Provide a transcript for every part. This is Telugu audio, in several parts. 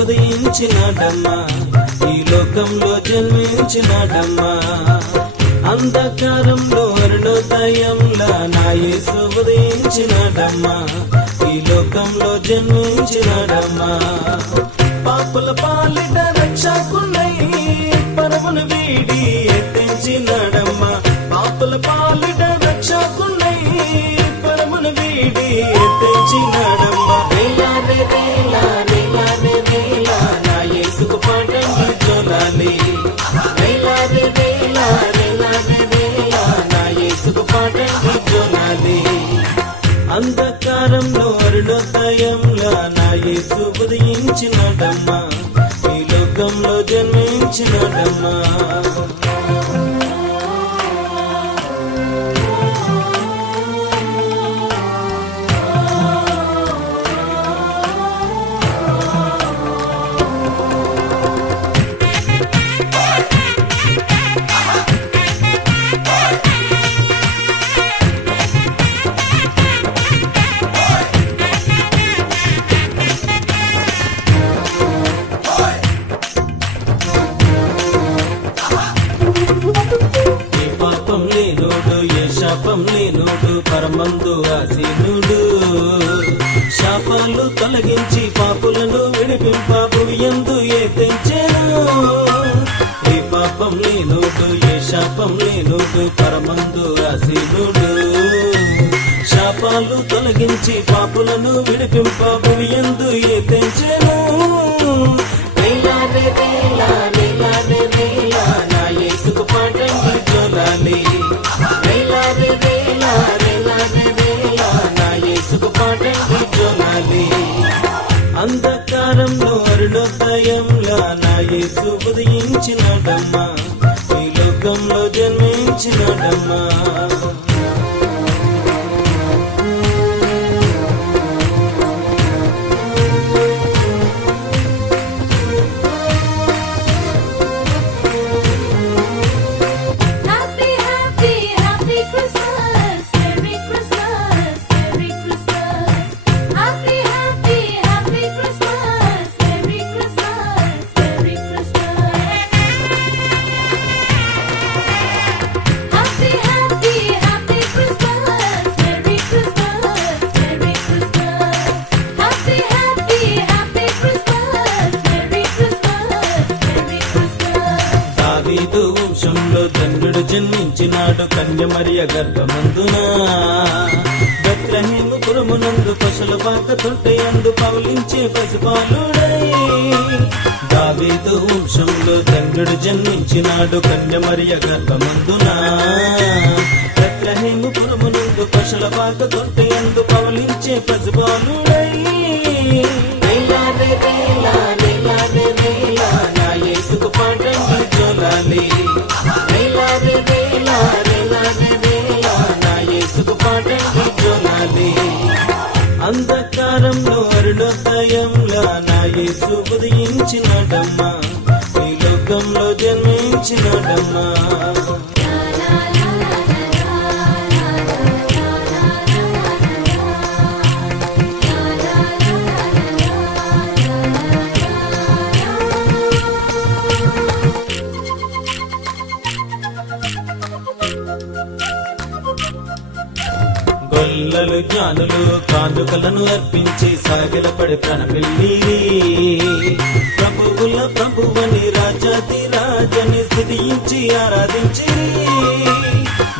ఉదయించినాడమ్మా, ఈ లోకంలో జన్మించినాడమ్మా. అంధకారంలో అరుణోదయంలా నా యేసు ఉదయించినాడమ్మా, ఈ లోకంలో జన్మించినాడమ్మా. పాపుల పాలిట రక్షకునై పరమును వీడి ఎత్తించినాడమ్మా, పాపుల పాలిట రక్షకునై పరమును వీడి ఎత్తించినాడమ్మా. వేలానే వేలా వేలానే వేలా నా యేసుకు పాటలు చొలాలి, వేలానే వేలా వేలానే వేలా నా యేసుకు పాటలు చొలాలి. అంధకారంలో అరుణోదయంలా నా యేసు ఉదయించినాడమ్మా, ఈ లోకంలో జన్మించినాడమ్మా. శాపం లేనుడు పరమందు ఆసీనుడు, శాపాలు తొలగించి పాపులను విడిపింప భూయందు ఎత్తించెను. ఏ పాపం లేనుడు ఏ శాపం లేనుడు పరమందు ఆసీనుడు, శాపాలు తొలగించి పాపులను విడిపింప భూయందు ఎత్తించెను. వేలానే వేలా వేలానే వేలా నా యేసుకు పాటలు చొలాలి, వేలానే వేలా వేలానే వేలా నా యేసుకు పాటలు చొలాలి. అంధకారంలో అరుణోదయంలా నా యేసు ఉదయించినాడమ్మా, ఈ లోకంలో జన్మించినాడమ్మా. వంశంలో తండ్రుడు జన్మించినాడు కన్య మరియ గర్భమందున, బెత్లెహేము పురమునందు పశుల పాక తొట్టెయందు పవలించే పసిపాలుడై. దావీదు వంశంలో తండ్రుడు జన్మించినాడు కన్య మరియ గర్భమందున, బెత్లెహేము పురమునందు పశుల పాక తొట్టెయందు పవలించే పసిపాలుడై. వేలానే వేలా వేలానే వేలా నా యేసుకు పాటలు చొలాలి, వేలానే వేలా వేలానే వేలా నా యేసుకు పాటలు చొలాలి. అంధకారంలో అరుణోదయంలా నా యేసు ఉదయించినాడమ్మా, ఈ లోకంలో జన్మించినాడమ్మా. గొల్లలు జ్ఞానులు కానుకలను అర్పించి సాగిలపడి ప్రణమిల్లిరి, ప్రభువుల ప్రభువని రాజాది రాజని స్తుతించి ఆరాధించిరి.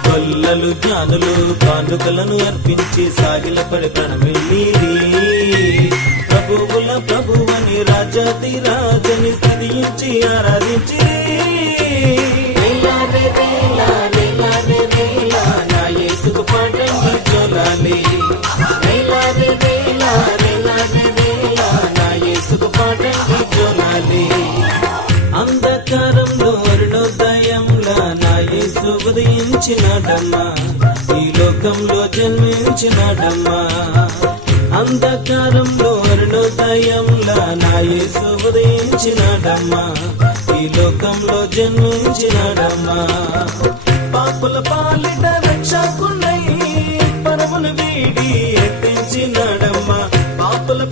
గొల్లలు జ్ఞానులు కానుకలను అర్పించి సాగిలపడి ప్రణమిల్లిరి, ప్రభువుల ప్రభువని రాజాది రాజని స్తుతించి ఆరాధించిరి. వేలానే వేలా వేలానే వేలా నా యేసుకు పాటలు చొలాలి, వేలానే వేలా వేలానే వేలా నా యేసుకు పాటలు చొలాలి. అంధకారంలో అరుణోదయంలా నా యేసు ఉదయించినాడమ్మా, ఈ లోకంలో జన్మించినాడమ్మా. అంధకారంలో అరుణోదయంలా నా యేసు ఉదయించినాడమ్మా, ఈ లోకంలో జన్మించినాడమ్మా. పాపుల పాలిట రక్షకునై పరమును వీడి ఎత్తించినాడమ్మా, పాపుల